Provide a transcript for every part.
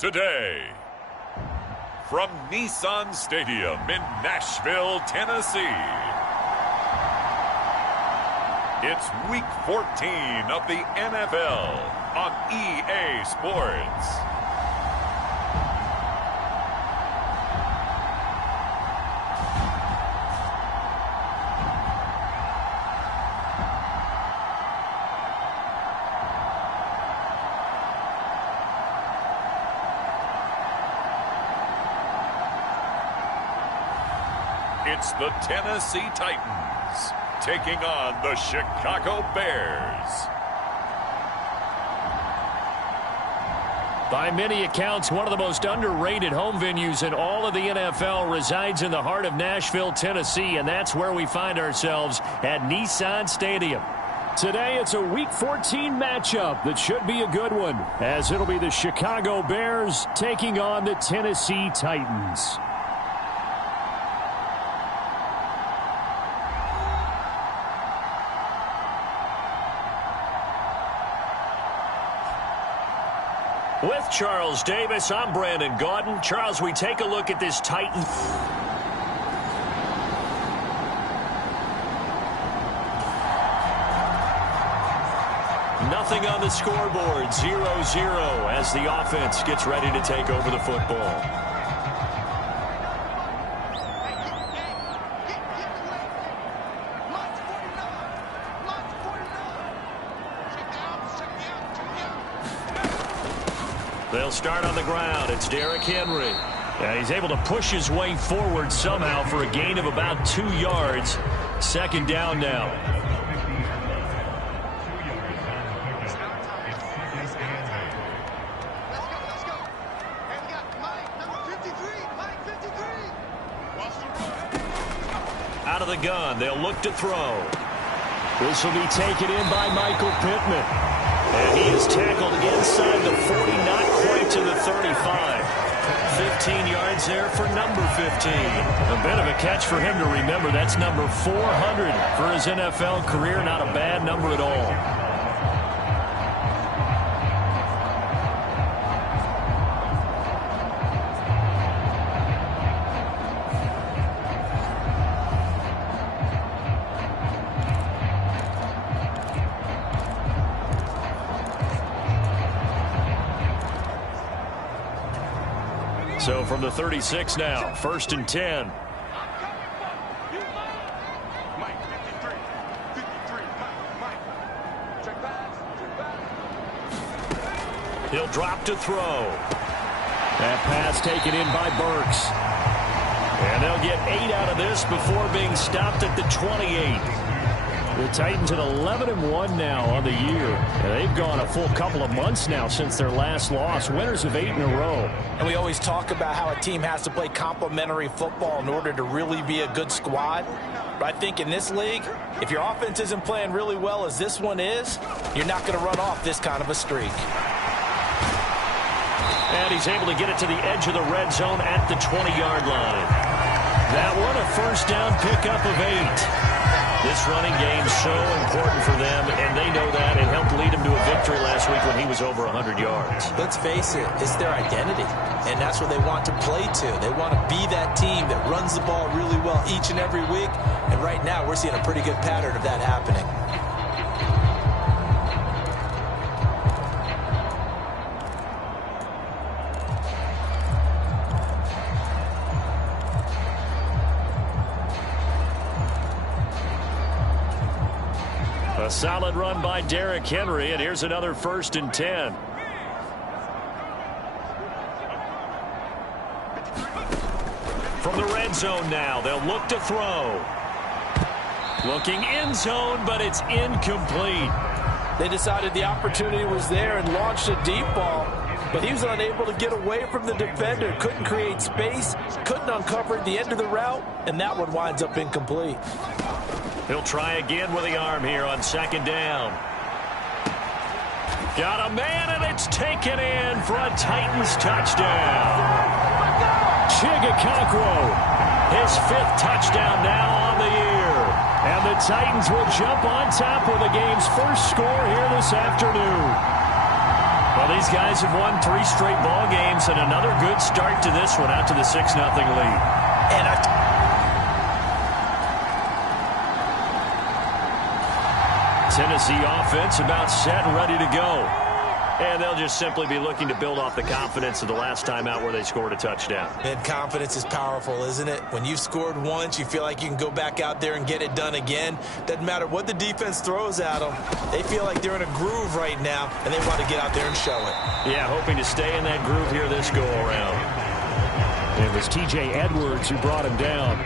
today. From Nissan Stadium in Nashville, Tennessee, it's Week 14 of the NFL on EA Sports. It's the Tennessee Titans taking on the Chicago Bears. By many accounts, one of the most underrated home venues in all of the NFL resides in the heart of Nashville, Tennessee, and that's where we find ourselves at Nissan Stadium. Today, it's a Week 14 matchup that should be a good one, as it'll be the Chicago Bears taking on the Tennessee Titans. With Charles Davis, I'm Brandon Gaudin. Charles, we take a look at this Titan. Nothing on the scoreboard, 0-0 as the offense gets ready to take over the football. They'll start on the ground. It's Derrick Henry. He's able to push his way forward somehow for a gain of about 2 yards. Second down now. Out of the gun. They'll look to throw. This will be taken in by Michael Pittman. And he is tackled inside the 40, not quite to the 35. 15 yards there for number 15. A bit of a catch for him to remember. That's number 400 for his NFL career. Not a bad number at all. So from the 36 now, 1st and 10. He'll drop to throw. That pass taken in by Burks. And they'll get 8 out of this before being stopped at the 28. The Titans at 11-1 now on the year. And they've gone a full couple of months now since their last loss. Winners of 8 in a row. And we always talk about how a team has to play complementary football in order to really be a good squad. But I think in this league, if your offense isn't playing really well as this one is, you're not going to run off this kind of a streak. And he's able to get it to the edge of the red zone at the 20-yard line. That one a first down pickup of 8. This running game is so important for them, and they know that. It helped lead them to a victory last week when he was over 100 yards. Let's face it, it's their identity, and that's what they want to play to. They want to be that team that runs the ball really well each and every week, and right now we're seeing a pretty good pattern of that happening. A solid run by Derrick Henry, and here's another 1st and 10. From the red zone now, they'll look to throw. Looking end zone, but it's incomplete. They decided the opportunity was there and launched a deep ball, but he was unable to get away from the defender, couldn't create space, couldn't uncover the end of the route, and that one winds up incomplete. He'll try again with the arm here on 2nd down. Got a man, and it's taken in for a Titans touchdown. Chigakokwo, his 5th touchdown now on the year. And the Titans will jump on top with the game's first score here this afternoon. Well, these guys have won 3 straight ball games and another good start to this one out to the 6-0 lead. And Tennessee offense about set and ready to go. And they'll just simply be looking to build off the confidence of the last time out where they scored a touchdown. And confidence is powerful, isn't it? When you've scored once, you feel like you can go back out there and get it done again. Doesn't matter what the defense throws at them. They feel like they're in a groove right now, and they want to get out there and show it. Yeah, hoping to stay in that groove here this go-around. It was T.J. Edwards who brought him down.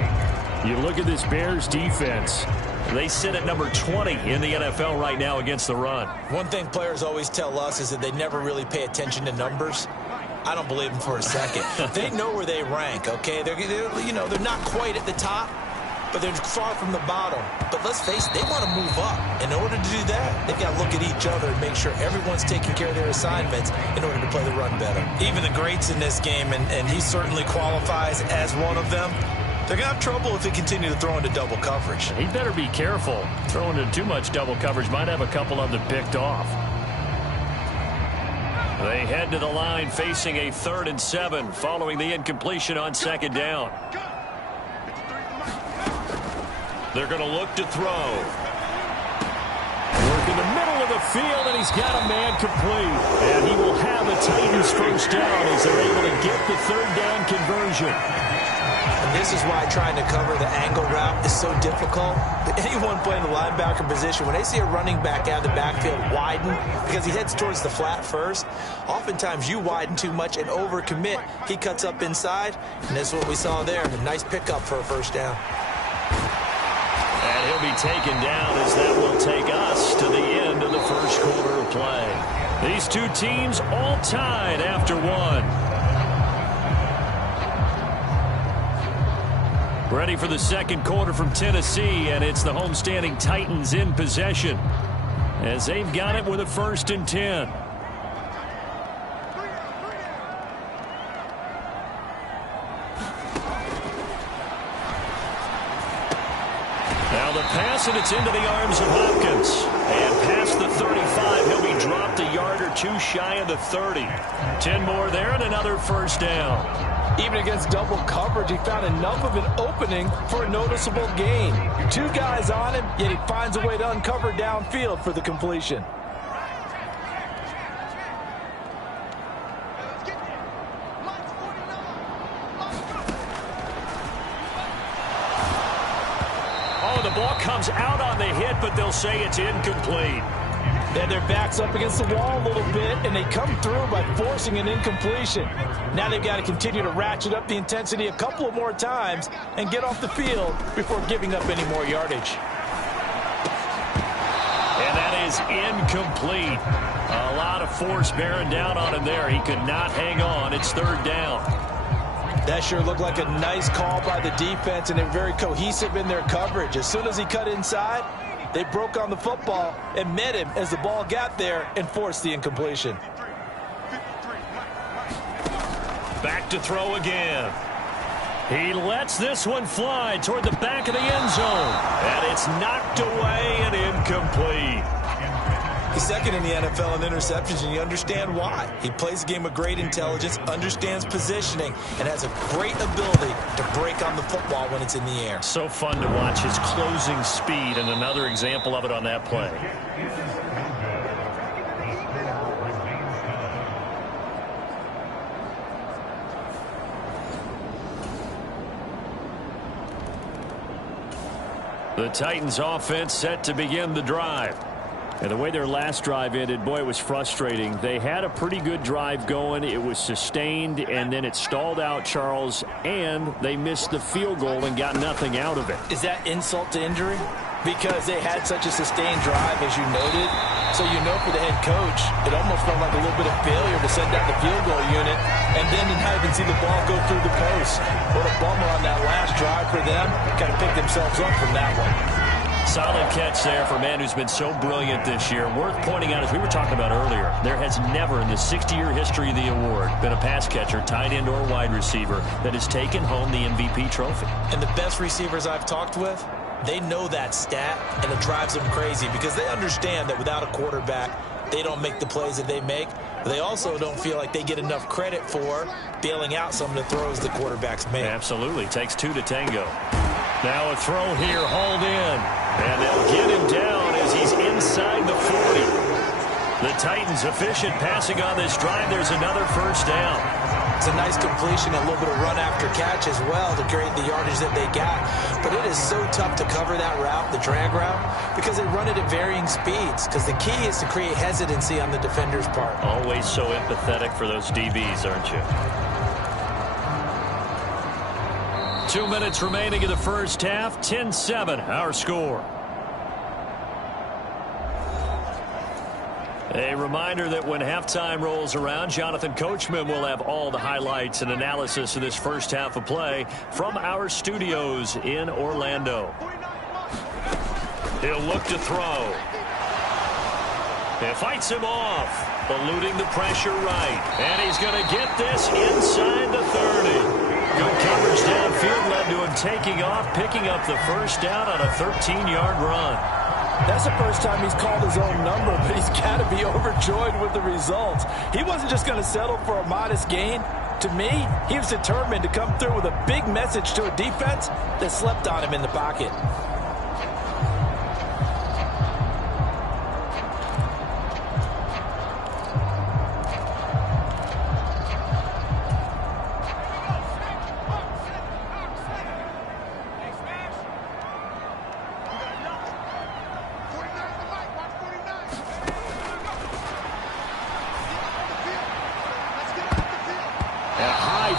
You look at this Bears defense. They sit at number 20 in the NFL right now against the run. One thing players always tell us is that they never really pay attention to numbers. I don't believe them for a second. They know where they rank, okay? They're not quite at the top, but they're far from the bottom. But let's face it, they want to move up. In order to do that, they've got to look at each other and make sure everyone's taking care of their assignments in order to play the run better. Even the greats in this game, and he certainly qualifies as one of them, they're going to have trouble if they continue to throw into double coverage. He better be careful. Throwing into too much double coverage might have a couple of them picked off. They head to the line facing a 3rd and 7 following the incompletion on 2nd down. They're going to look to throw. Work in the middle of the field, and he's got a man complete. And he will have a Titans first down as they're able to get the 3rd down conversion. And this is why trying to cover the angle route is so difficult. Anyone playing the linebacker position, when they see a running back out of the backfield widen because he heads towards the flat first, oftentimes you widen too much and overcommit. He cuts up inside, and this is what we saw there. A nice pickup for a first down. And he'll be taken down as that will take us to the end of the first quarter of play. These two teams all tied after one. Ready for the second quarter from Tennessee, and it's the homestanding Titans in possession as they've got it with a 1st and 10. Now the pass, and it's into the arms of Hopkins. And past the 35, he'll be dropped a yard or 2 shy of the 30. 10 more there and another first down. Even against double coverage, he found enough of an opening for a noticeable gain. 2 guys on him, yet he finds a way to uncover downfield for the completion. Oh, the ball comes out on the hit, but they'll say it's incomplete. Then their back's up against the wall a little bit, and they come through by forcing an incompletion. Now they've got to continue to ratchet up the intensity a couple of more times and get off the field before giving up any more yardage. And that is incomplete. A lot of force bearing down on him there. He could not hang on. It's 3rd down. That sure looked like a nice call by the defense, and they're very cohesive in their coverage. As soon as he cut inside, they broke on the football and met him as the ball got there and forced the incompletion. Back to throw again. He lets this one fly toward the back of the end zone. And it's knocked away and incomplete. He's 2nd in the NFL in interceptions, and you understand why. He plays a game of great intelligence, understands positioning, and has a great ability to break on the football when it's in the air. So fun to watch his closing speed, and another example of it on that play. The Titans offense set to begin the drive. And the way their last drive ended, boy, it was frustrating. They had a pretty good drive going. It was sustained, and then it stalled out, Charles, and they missed the field goal and got nothing out of it. Is that insult to injury? Because they had such a sustained drive, as you noted. So you know for the head coach, it almost felt like a little bit of failure to send out the field goal unit and then to not even see the ball go through the post. What a bummer on that last drive for them. Kind of picked themselves up from that one. Solid catch there for a man who's been so brilliant this year. Worth pointing out, as we were talking about earlier, there has never in the 60-year history of the award been a pass catcher, tight end, or wide receiver that has taken home the MVP trophy. And the best receivers I've talked with, they know that stat, and it drives them crazy because they understand that without a quarterback, they don't make the plays that they make. They also don't feel like they get enough credit for bailing out some of the throws the quarterbacks make. Absolutely. Takes two to tango. Now a throw here, hauled in. And they'll get him down as he's inside the 40. The Titans efficient passing on this drive. There's another first down. It's a nice completion, a little bit of run after catch as well to create the yardage that they got. But it is so tough to cover that route, the drag route, because they run it at varying speeds. Because the key is to create hesitancy on the defender's part. Always so empathetic for those DBs, aren't you? 2 minutes remaining in the first half. 10-7, our score. A reminder that when halftime rolls around, Jonathan Coachman will have all the highlights and analysis of this first half of play from our studios in Orlando. He'll look to throw. He fights him off, eluding the pressure right. And he's going to get this inside the 30. Good coverage downfield led to him taking off, picking up the first down on a 13-yard run. That's the first time he's called his own number, but he's got to be overjoyed with the results. He wasn't just going to settle for a modest gain. To me, he was determined to come through with a big message to a defense that slept on him in the pocket.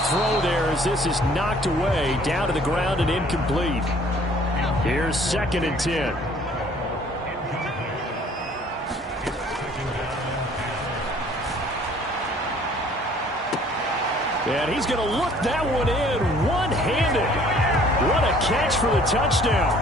Throw there as this is knocked away, down to the ground and incomplete. Here's 2nd and 10. And he's going to look that one in one-handed. What a catch for the touchdown.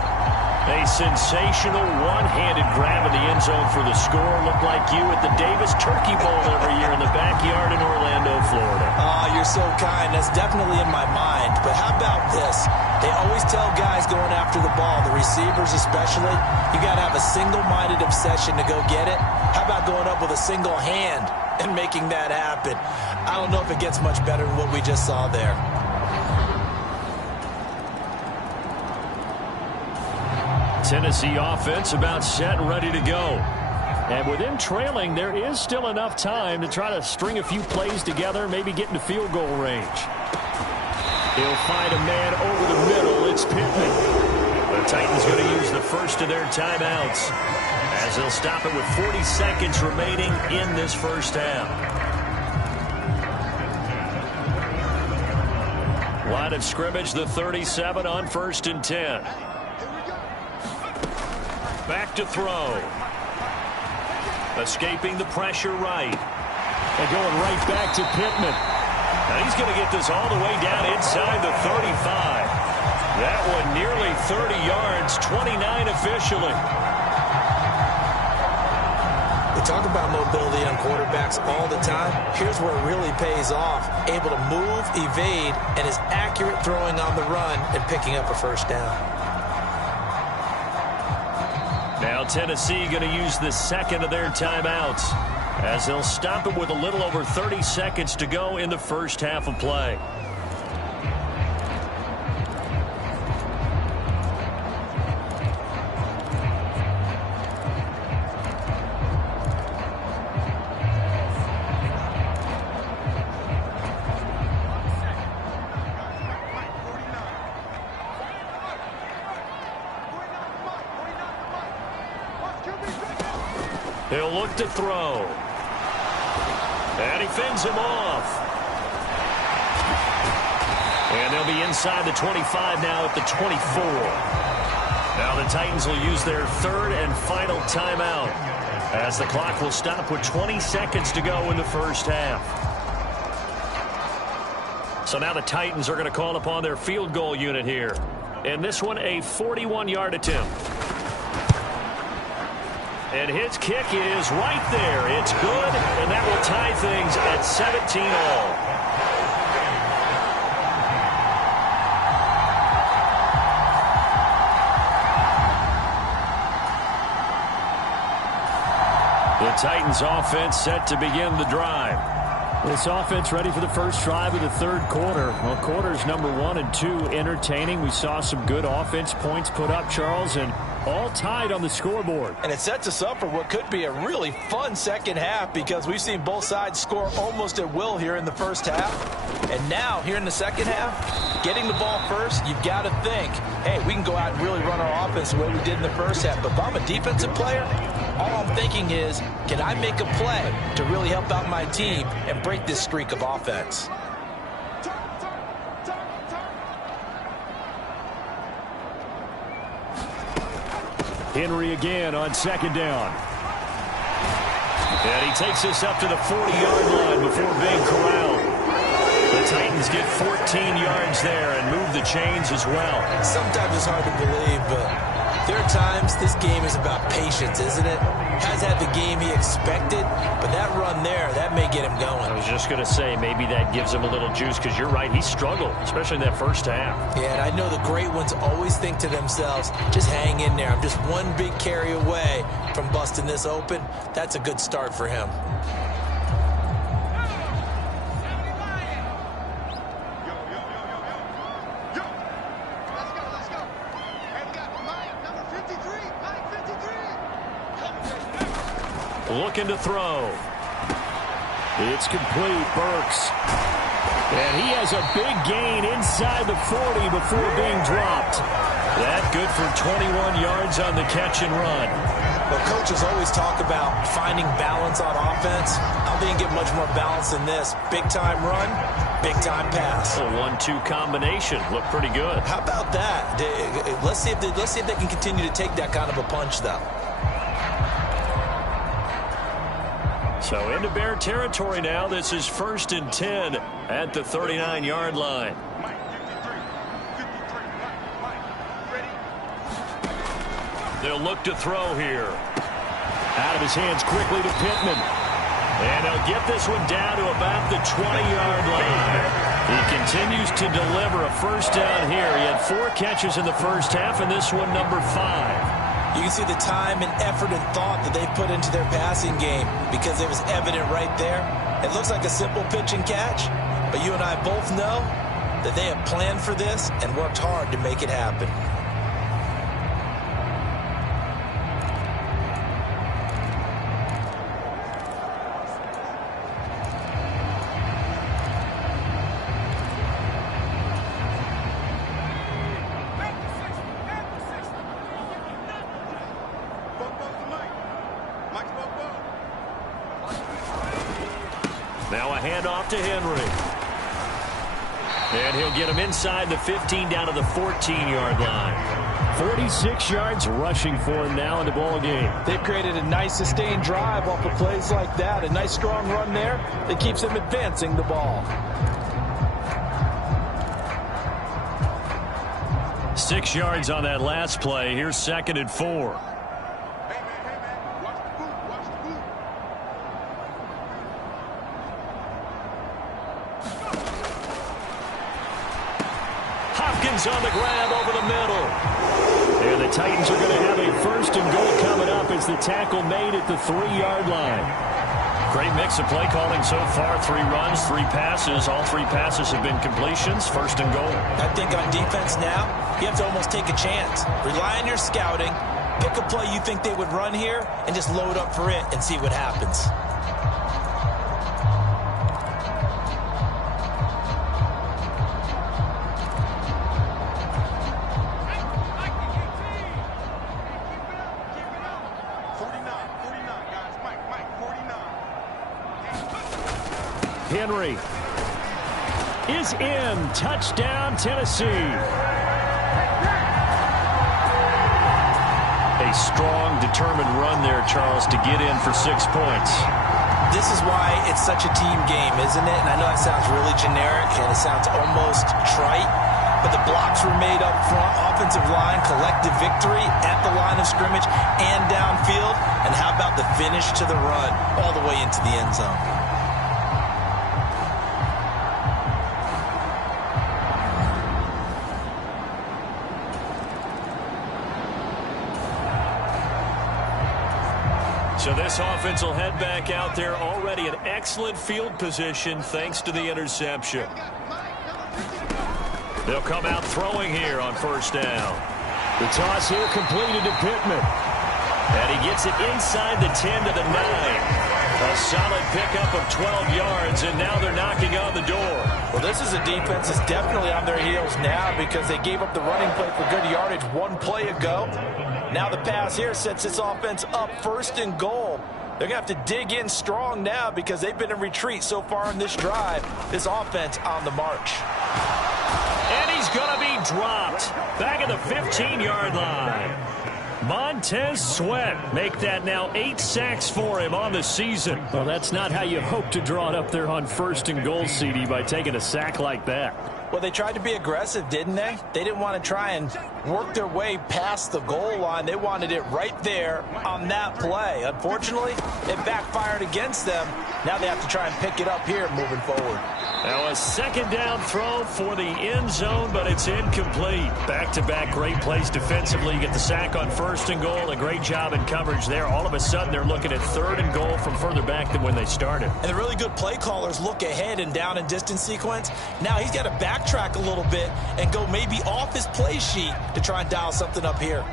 A sensational one-handed grab in the end zone for the score. Looked like you at the Davis Turkey Bowl every year in the backyard in Orlando, Florida. Oh, you're so kind. That's definitely in my mind. But how about this? They always tell guys going after the ball, the receivers especially, you got to have a single-minded obsession to go get it. How about going up with a single hand and making that happen? I don't know if it gets much better than what we just saw there. Tennessee offense about set and ready to go. And with them trailing, there is still enough time to try to string a few plays together, maybe get into field goal range. He'll find a man over the middle. It's Pittman. The Titans going to use the first of their timeouts as they'll stop it with 40 seconds remaining in this first half. Line of scrimmage, the 37 on 1st and 10. Back to throw. Escaping the pressure right. And going right back to Pittman. Now he's going to get this all the way down inside the 35. That one nearly 30 yards, 29 officially. We talk about mobility on quarterbacks all the time. Here's where it really pays off. Able to move, evade, and is accurate throwing on the run and picking up a first down. Now Tennessee going to use the second of their timeouts as they'll stop it with a little over 30 seconds to go in the first half of play. He'll look to throw. And he fends him off. And they'll be inside the 25 now at the 24. Now the Titans will use their third and final timeout as the clock will stop with 20 seconds to go in the first half. So now the Titans are going to call upon their field goal unit here. And this one a 41-yard attempt. And his kick is right there. It's good, and that will tie things at 17 all. The Titans offense set to begin the drive. This offense ready for the first drive of the third quarter. Well, quarters number 1 and 2 entertaining. We saw some good offense points put up, Charles, and all tied on the scoreboard. And it sets us up for what could be a really fun second half because we've seen both sides score almost at will here in the first half. And now, here in the second half, getting the ball first, you've got to think, hey, we can go out and really run our offense the way we did in the first half. But if I'm a defensive player, all I'm thinking is, can I make a play to really help out my team and break this streak of offense? Henry again on second down. And he takes us up to the 40-yard line before being corralled. The Titans get 14 yards there and move the chains as well. Sometimes it's hard to believe, but there are times this game is about patience, isn't it? Has had the game he expected, but that run there, that may get him going. I was just going to say, maybe that gives him a little juice, because you're right, he struggled, especially in that first half. Yeah, and I know the great ones always think to themselves, just hang in there. I'm just one big carry away from busting this open. That's a good start for him. Looking to throw. It's complete. Burks. And he has a big gain inside the 40 before being dropped. That good for 21 yards on the catch and run. Well, coaches always talk about finding balance on offense. I don't think you get much more balance than this. Big-time run, big-time pass. A 1-2 combination. Looked pretty good. How about that? Let's see if they can continue to take that kind of a punch, though. So into Bear territory now. This is 1st and 10 at the 39-yard line. They'll look to throw here. Out of his hands quickly to Pittman. And he'll get this one down to about the 20-yard line. He continues to deliver a first down here. He had 4 catches in the first half, and this one number 5. You can see the time and effort and thought that they put into their passing game because it was evident right there. It looks like a simple pitch and catch, but you and I both know that they have planned for this and worked hard to make it happen. Now a handoff to Henry. And he'll get him inside the 15 down to the 14-yard line. 46 yards rushing for him now in the ball game. They've created a nice sustained drive off of plays like that. A nice strong run there that keeps them advancing the ball. 6 yards on that last play. Here's 2nd and 4. On the grab over the middle. And the Titans are going to have a 1st and goal coming up as the tackle made at the 3-yard line. Great mix of play calling so far. 3 runs, 3 passes. All 3 passes have been completions. 1st and goal. I think on defense now, you have to almost take a chance. Rely on your scouting. Pick a play you think they would run here and just load up for it and see what happens. Henry is in. Touchdown, Tennessee. A strong, determined run there, Charles, to get in for 6 points. This is why it's such a team game, isn't it? And I know that sounds really generic and it sounds almost trite, but the blocks were made up front, offensive line, collective victory at the line of scrimmage and downfield. And how about the finish to the run all the way into the end zone? So this this offense will head back out there, already in excellent field position thanks to the interception. They'll come out throwing here on first down. The toss here completed to Pittman. And he gets it inside the 10 to the 9. A solid pickup of 12 yards, and now they're knocking on the door. Well, this is a defense that's definitely on their heels now because they gave up the running play for good yardage one play ago. Now the pass here sets this offense up first and goal. They're going to have to dig in strong now because they've been in retreat so far in this drive. This offense on the march. And he's going to be dropped back at the 15-yard line. Montez Sweat make that now 8 sacks for him on the season. Well, that's not how you hope to draw it up there on first and goal, CD, by taking a sack like that. Well, they tried to be aggressive, didn't they? They didn't want to try and work their way past the goal line. They wanted it right there on that play. Unfortunately, it backfired against them. Now they have to try and pick it up here moving forward. Now a second down throw for the end zone, but it's incomplete. Back-to-back great plays defensively. You get the sack on first and goal. A great job in coverage there. All of a sudden, they're looking at third and goal from further back than when they started. And the really good play callers look ahead and down and distance sequence. Now he's got to backtrack a little bit and go maybe off his play sheet to try and dial something up here.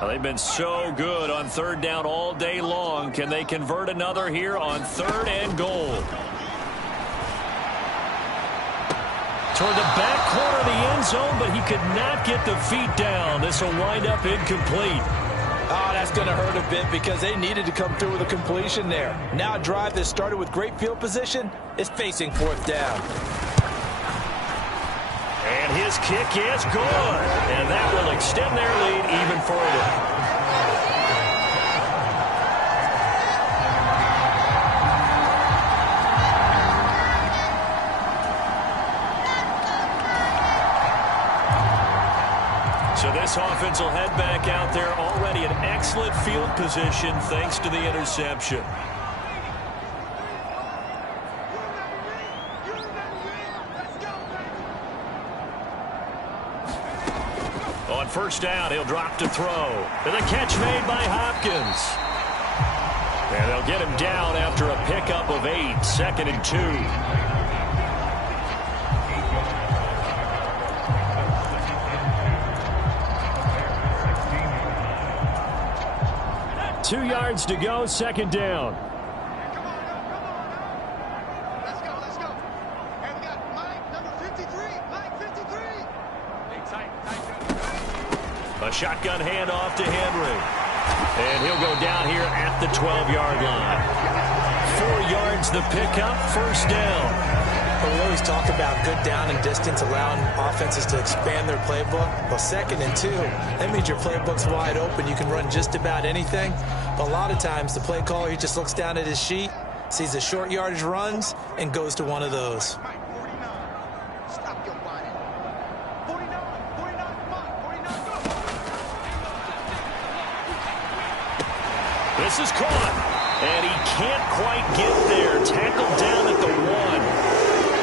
Well, they've been so good on third down all day long. Can they convert another here on third and goal? Toward the back corner of the end zone, but he could not get the feet down. This will wind up incomplete. Oh, that's going to hurt a bit because they needed to come through with a completion there. Now a drive that started with great field position is facing fourth down. And his kick is good. And that will extend their lead even further. So this offense will head back out there, already in excellent field position thanks to the interception. On first down, he'll drop to throw. And the catch made by Hopkins. And they'll get him down after a pickup of 8, 2nd and 2. 2 yards to go, second down. Let's go. And we got Mike, number 53. Mike, 53. A shotgun handoff to Henry. And he'll go down here at the 12-yard line. 4 yards the pickup, first down. We always talk about good down and distance, allowing offenses to expand their playbook. Well, 2nd and 2, that means your playbook's wide open. You can run just about anything. But a lot of times, the play caller, he just looks down at his sheet, sees the short yardage runs, and goes to one of those. Stop your whining. 49, come on, 49, go. This is caught. And he can't quite get there. Tackled down at the 1.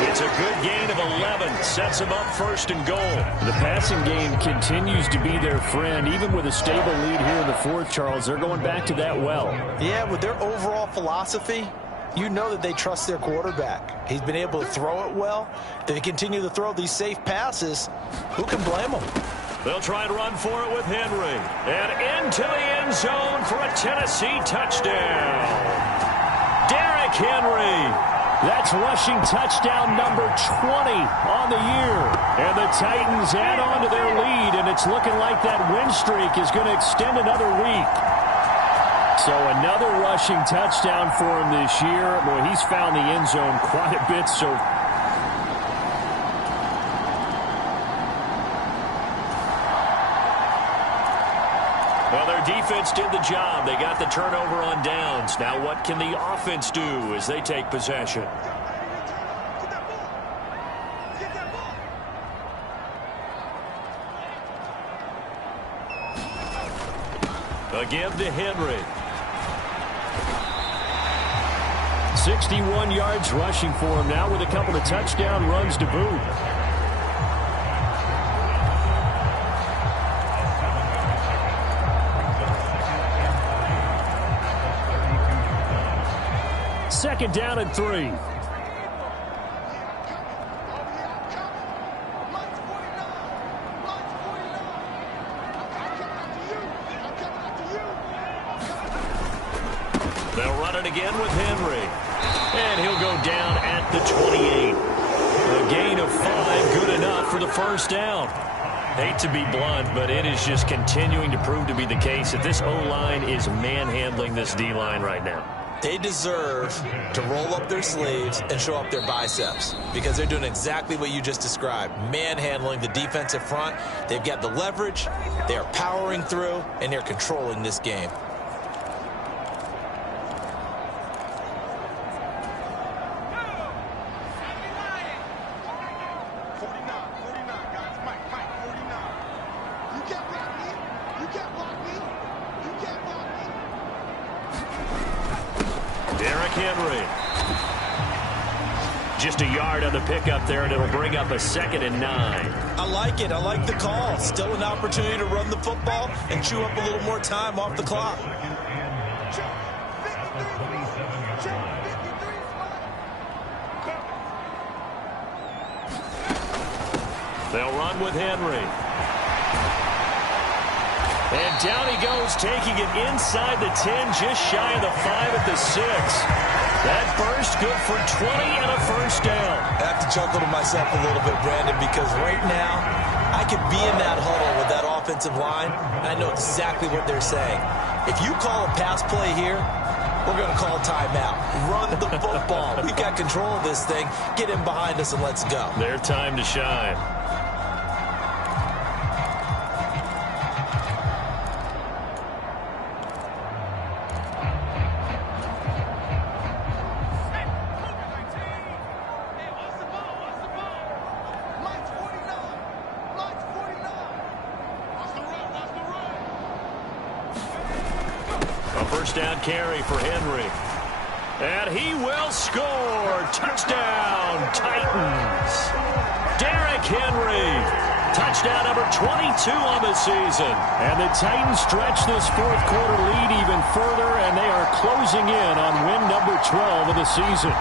It's a good gain of 11. Sets him up first and goal. The passing game continues to be their friend. Even with a stable lead here in the fourth, Charles, they're going back to that well. Yeah, with their overall philosophy, you know that they trust their quarterback. He's been able to throw it well. They continue to throw these safe passes. Who can blame them? They'll try and run for it with Henry. And into the end zone for a Tennessee touchdown. Derrick Henry. That's rushing touchdown number 20 on the year. And the Titans add on to their lead, and it's looking like that win streak is going to extend another week. So another rushing touchdown for him this year. Boy, he's found the end zone quite a bit so far. Well, their defense did the job. They got the turnover on downs. Now what can the offense do as they take possession? A give to Henry. 61 yards rushing for him now with a couple of touchdown runs to boot. Second down and 3. They'll run it again with Henry. And he'll go down at the 28. A gain of 5, good enough for the first down. Hate to be blunt, but it is just continuing to prove to be the case that this O-line is manhandling this D-line right now. They deserve to roll up their sleeves and show up their biceps because they're doing exactly what you just described, manhandling the defensive front. They've got the leverage, they are powering through, and they're controlling this game. Henry. Just a yard on the pickup there, and it'll bring up a 2nd and 9. I like it. I like the call. Still an opportunity to run the football and chew up a little more time off the clock. They'll run with Henry. And down he goes, taking it inside the 10, just shy of the 5 at the 6. That burst good for 20 and a first down. I have to chuckle to myself a little bit, Brandon, because right now I could be in that huddle with that offensive line, and I know exactly what they're saying. If you call a pass play here, we're going to call a timeout. Run the football. We've got control of this thing. Get in behind us and let's go. Their time to shine. First down carry for Henry. And he will score. Touchdown, Titans. Derrick Henry. Touchdown number 22 on the season. And the Titans stretch this fourth quarter lead even further, and they are closing in on win number 12 of the season.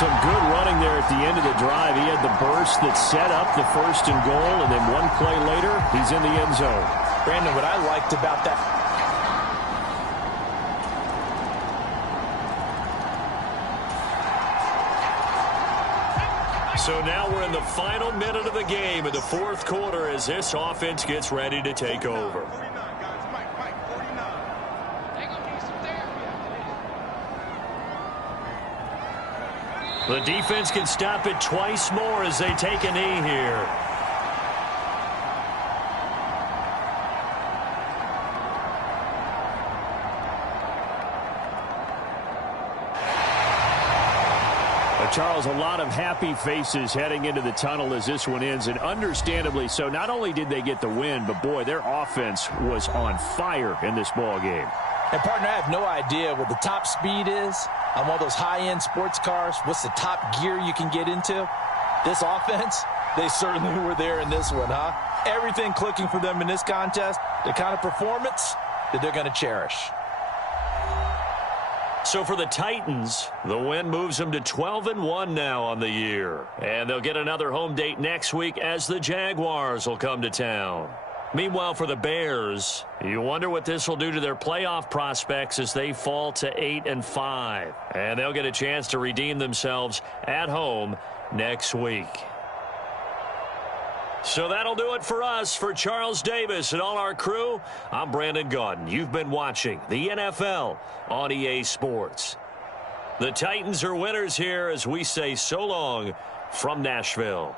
Some good running there at the end of the drive. He had the burst that set up the 1st and goal, and then one play later, he's in the end zone. Brandon, what I liked about that... So now we're in the final minute of the game in the fourth quarter as this offense gets ready to take over. The defense can stop it twice more as they take a knee here. Charles, a lot of happy faces heading into the tunnel as this one ends, and understandably so. Not only did they get the win, but boy, their offense was on fire in this ball game. And partner, I have no idea what the top speed is on one of those high-end sports cars. What's the top gear you can get into? This offense, they certainly were there in this one, huh? Everything clicking for them in this contest, the kind of performance that they're going to cherish. So for the Titans, the win moves them to 12-1 now on the year. And they'll get another home date next week as the Jaguars will come to town. Meanwhile, for the Bears, you wonder what this will do to their playoff prospects as they fall to 8-5. And they'll get a chance to redeem themselves at home next week. So that'll do it for us. For Charles Davis and all our crew, I'm Brandon Gaudin. You've been watching the NFL on EA Sports. The Titans are winners here as we say so long from Nashville.